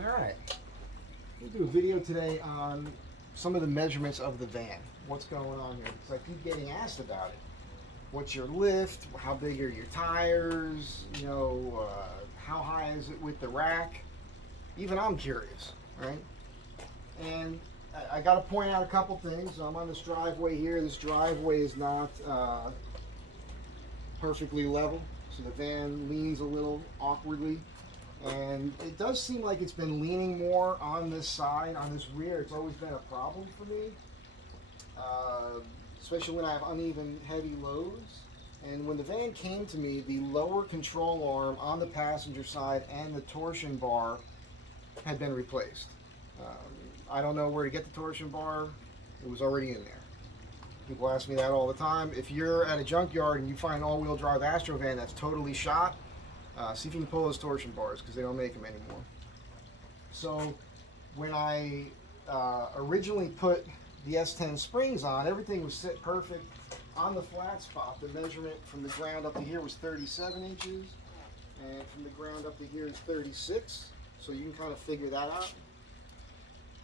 All right. We'll do a video today on some of the measurements of the van. What's going on here? Because I keep getting asked about it. What's your lift? How big are your tires? How high is it with the rack? Even I'm curious, right? And I got to point out a couple things. I'm on this driveway here. This driveway is not perfectly level, so the van leans a little awkwardly. And it does seem like it's been leaning more on this side, on this rear. It's always been a problem for me, especially when I have uneven, heavy loads. And when the van came to me, the lower control arm on the passenger side and the torsion bar had been replaced. I don't know where to get the torsion bar. It was already in there. People ask me that all the time. If you're at a junkyard and you find an all-wheel drive Astro van that's totally shot, see if you can pull those torsion bars, because they don't make them anymore. So when I originally put the S10 springs on, everything was set perfect on the flat spot. The measurement from the ground up to here was 37 inches, and from the ground up to here is 36. So you can kind of figure that out.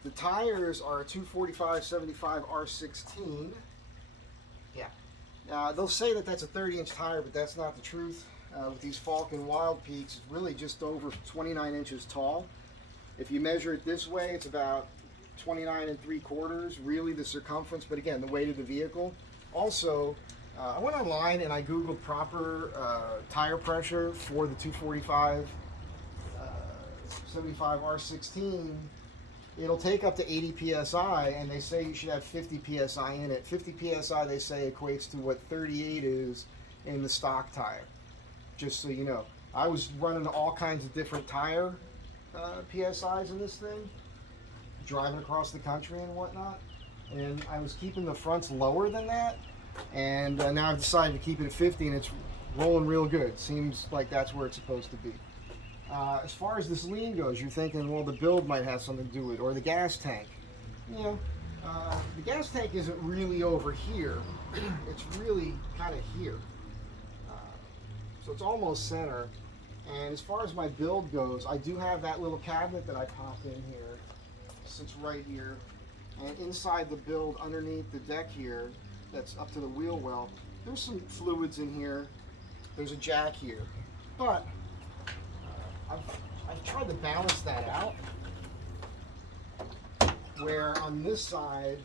The tires are a 245/75 R16. Yeah. They'll say that that's a 30-inch tire, but that's not the truth. With these Falcon Wild Peaks, it's really just over 29 inches tall. If you measure it this way, it's about 29 3/4, really the circumference, but again, the weight of the vehicle. Also, I went online and I Googled proper tire pressure for the 245/75 R16. It'll take up to 80 psi, and they say you should have 50 psi in it. 50 psi, they say, equates to what 38 is in the stock tire. Just so you know, I was running all kinds of different tire psi's in this thing, driving across the country and whatnot, and I was keeping the fronts lower than that, and now I've decided to keep it at 50, and it's rolling real good. Seems like that's where it's supposed to be. As far as this lean goes, you're thinking, well, the build might have something to do with it, or the gas tank. The gas tank isn't really over here. It's really kind of here. So it's almost center. And as far as my build goes, I do have that little cabinet that I popped in here. It sits right here. And inside the build, underneath the deck here, that's up to the wheel well, there's some fluids in here. There's a jack here. But I've tried to balance that out, where on this side,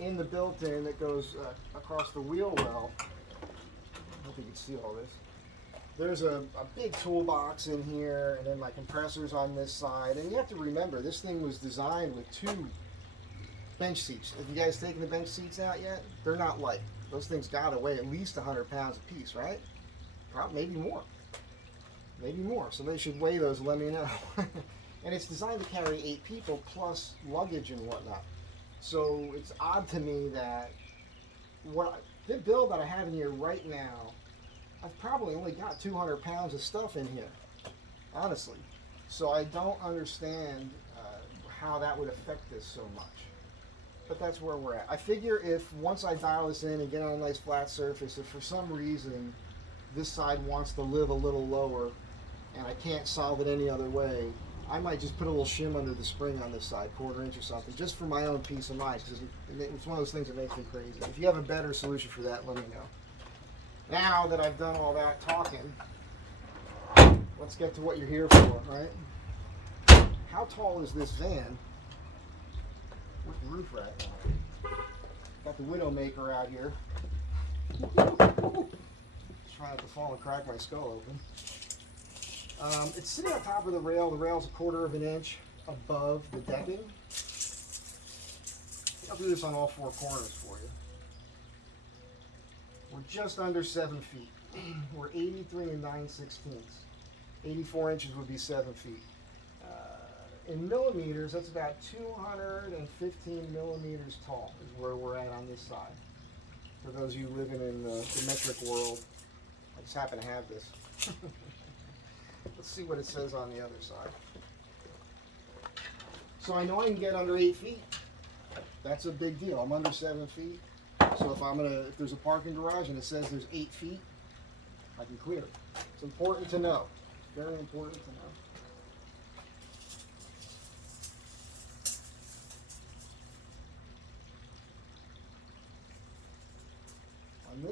in the built-in that goes across the wheel well, I don't think you can see all this, there's a big toolbox in here, and then my compressor's on this side. And you have to remember, this thing was designed with 2 bench seats. Have you guys taken the bench seats out yet? They're not light. Those things gotta weigh at least 100 pounds a piece, right? Probably, maybe more. Maybe more. Somebody should weigh those and let me know. And it's designed to carry 8 people plus luggage and whatnot. So it's odd to me that the build that I have in here right now, I've probably only got 200 pounds of stuff in here, honestly. So I don't understand how that would affect this so much. But that's where we're at. I figure if once I dial this in and get on a nice flat surface, if for some reason this side wants to live a little lower and I can't solve it any other way, I might just put a little shim under the spring on this side, 1/4 inch or something, just for my own peace of mind, because it's one of those things that makes me crazy. If you have a better solution for that, let me know. Now that I've done all that talking, let's get to what you're here for, right? How tall is this van with the roof rack on it? Got the Widowmaker out here. Try not to fall and crack my skull open. It's sitting on top of the rail. The rail's a 1/4 inch above the decking. I'll do this on all 4 corners for you. We're just under 7 feet. We're 83 9/16. 84 inches would be 7 feet. In millimeters, that's about 215 millimeters tall is where we're at on this side. For those of you living in the metric world, I just happen to have this. Let's see what it says on the other side. So I know I can get under 8 feet. That's a big deal. I'm under 7 feet. So if there's a parking garage and it says there's 8 feet, I can clear it. It's important to know. Very important to know.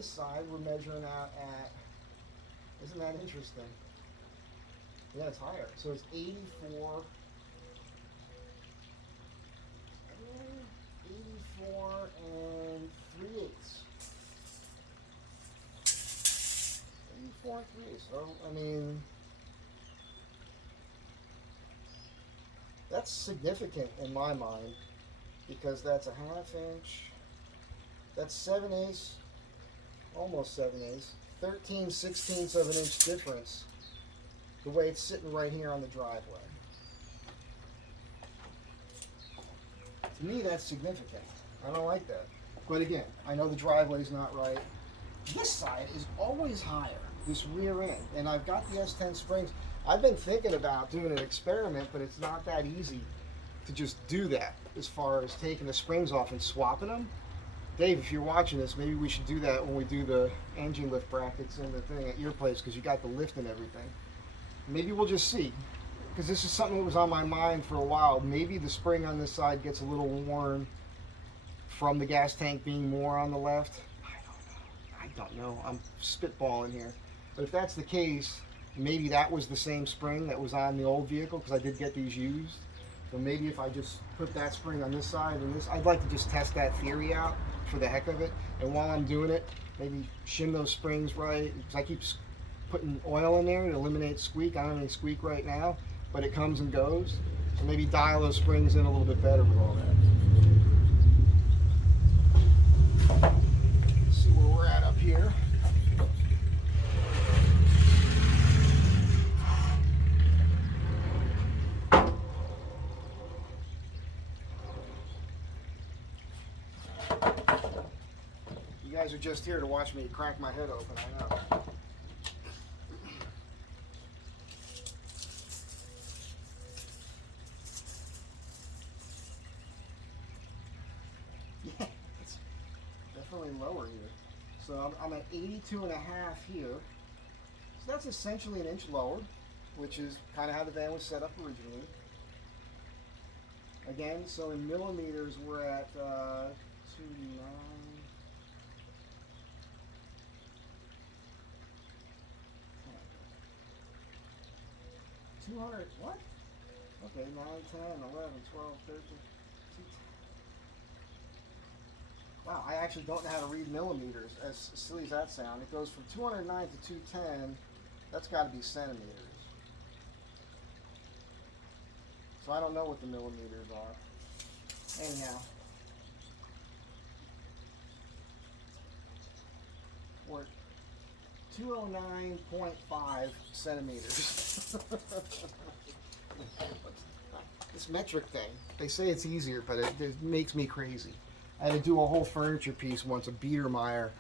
this side, we're measuring out at, isn't that interesting? Yeah, it's higher. So it's 84, 84 and 3/8. 84 and 3/8. So, I mean, that's significant in my mind because that's a 1/2 inch. That's 7/8, almost 7/8. 13/16 of an inch difference the way it's sitting right here on the driveway. To me, that's significant. I don't like that. But again, I know the driveway's not right. This side is always higher, this rear end. And I've got the S10 springs. I've been thinking about doing an experiment, but it's not that easy to just do that as far as taking the springs off and swapping them. Dave, if you're watching this, maybe we should do that when we do the engine lift brackets and the thing at your place, because you got the lift and everything. Maybe we'll just see, because this is something that was on my mind for a while. Maybe the spring on this side gets a little worn from the gas tank being more on the left. I don't know. I'm spitballing here. But if that's the case, maybe that was the same spring that was on the old vehicle, because I did get these used. So maybe if I just put that spring on this side and this, I'd like to just test that theory out for the heck of it. And while I'm doing it, maybe shim those springs right. Because I keep putting oil in there to eliminate squeak. I don't have any squeak right now, but it comes and goes. So maybe dial those springs in a little bit better with all that. Let's see where we're at up here. You guys are just here to watch me crack my head open, I know. Yeah, it's definitely lower here. So I'm at 82.5 here. So that's essentially an inch lower, which is kind of how the van was set up originally. Again, so in millimeters, we're at 29. 200, what? Okay, 9, 10, 11, 12, 13. Wow, I actually don't know how to read millimeters, as silly as that sounds. It goes from 209 to 210. That's got to be centimeters. So I don't know what the millimeters are. Anyhow. We're 209.5 centimeters. This metric thing, they say it's easier, but it makes me crazy. I had to do a whole furniture piece once, a Biedermeier,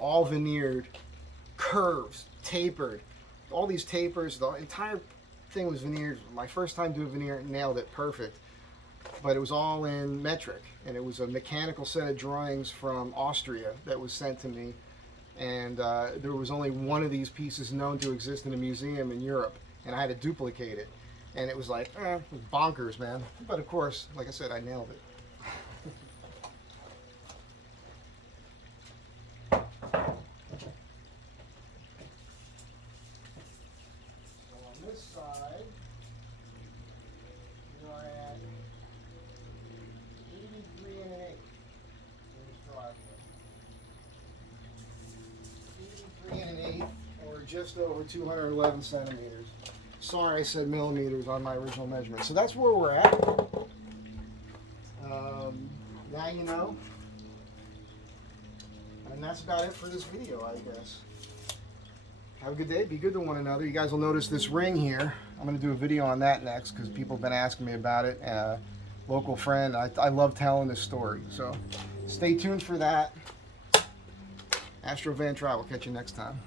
all veneered, curves, tapered, all these tapers, the entire thing was veneered. My first time doing veneer, nailed it perfect, but it was all in metric, and it was a mechanical set of drawings from Austria that was sent to me, and there was only one of these pieces known to exist in a museum in Europe, and I had to duplicate it, and it was like, it was bonkers, man. But of course, like I said, I nailed it. Just over 211 centimeters. Sorry, I said millimeters on my original measurement. So that's where we're at. Now you know. And that's about it for this video, I guess. Have a good day. Be good to one another. You guys will notice this ring here. I'm going to do a video on that next because people have been asking me about it. Local friend. I love telling this story. So stay tuned for that. Astro Van Travel. Catch you next time.